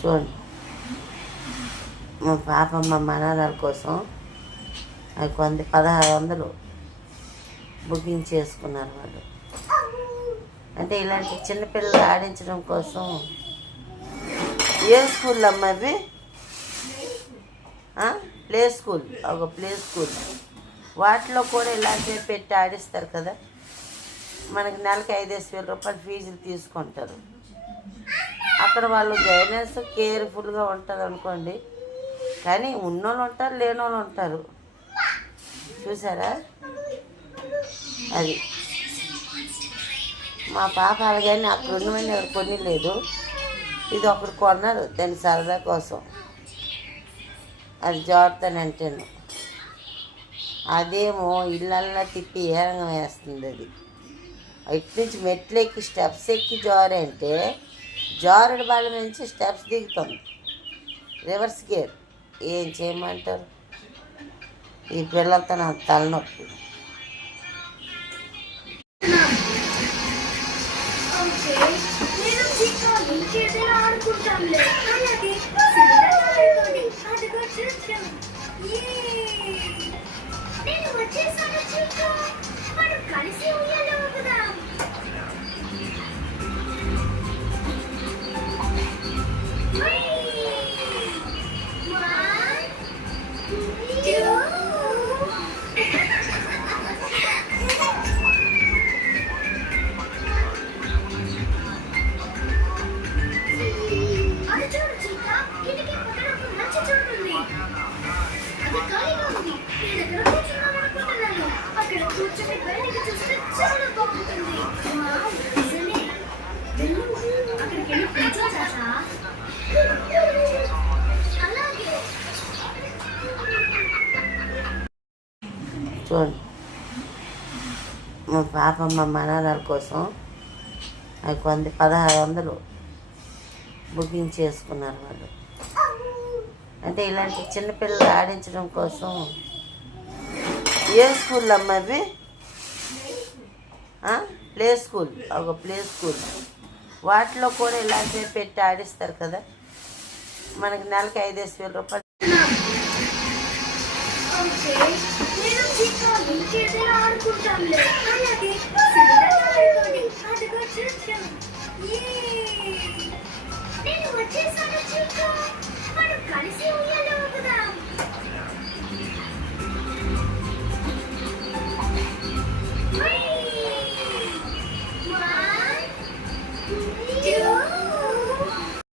చూడండి, మా పాప మా మనవరాల కోసం అది 1600 బుకింగ్ చేసుకున్నారు వాళ్ళు. అంటే ఇలాంటి చిన్నపిల్లలు ఆడించడం కోసం. ఏ స్కూల్ అమ్మా అవి? Play school. ఒక ప్లే స్కూల్ వాటిలో కూడా ఇలాంటివి పెట్టి ఆడిస్తారు కదా. మనకి నెలకి 5,000 రూపాయలు ఫీజులు తీసుకుంటారు. అక్కడ వాళ్ళు గైడెన్స్ కేర్ఫుల్గా ఉంటారు అనుకోండి. కానీ ఉన్నోళ్ళు ఉంటారు, లేనోళ్ళు ఉంటారు. చూసారా? అది మా పాప అలాగని అక్కడ ఉన్నవన్నీ ఎవరు కొని లేదు. ఇది ఒకరు కొన్నారు దాని సరదా కోసం. అది జారుతానంటాను. అదేమో ఇళ్ళల్లా తిప్పి ఏరంగం వేస్తుంది. అది ఇట్నుంచి మెట్లు ఎక్కి స్టెప్స్ ఎక్కి జారంటే జారుడు బాల నుంచి స్టెప్స్ దిగుతుంది. Reverse gear. ఏం చేయమంటారు? ఈ పిల్లలతో నాకు తలనొప్పి. చూడండి, మా పాప మా మనవరాల కోసం అది 1600 బుకింగ్ చేసుకున్నారు వాళ్ళు. అంటే ఇలాంటి చిన్నపిల్లలు ఆడించడం కోసం. ఏ స్కూల్ అమ్మా అవి? Play school. ఒక ప్లే స్కూల్ వాటిలో కూడా ఇలాంటివి పెట్టి ఆడిస్తారు కదా. మనకి నెలకి 5,000 రూపాయలు. కలిసి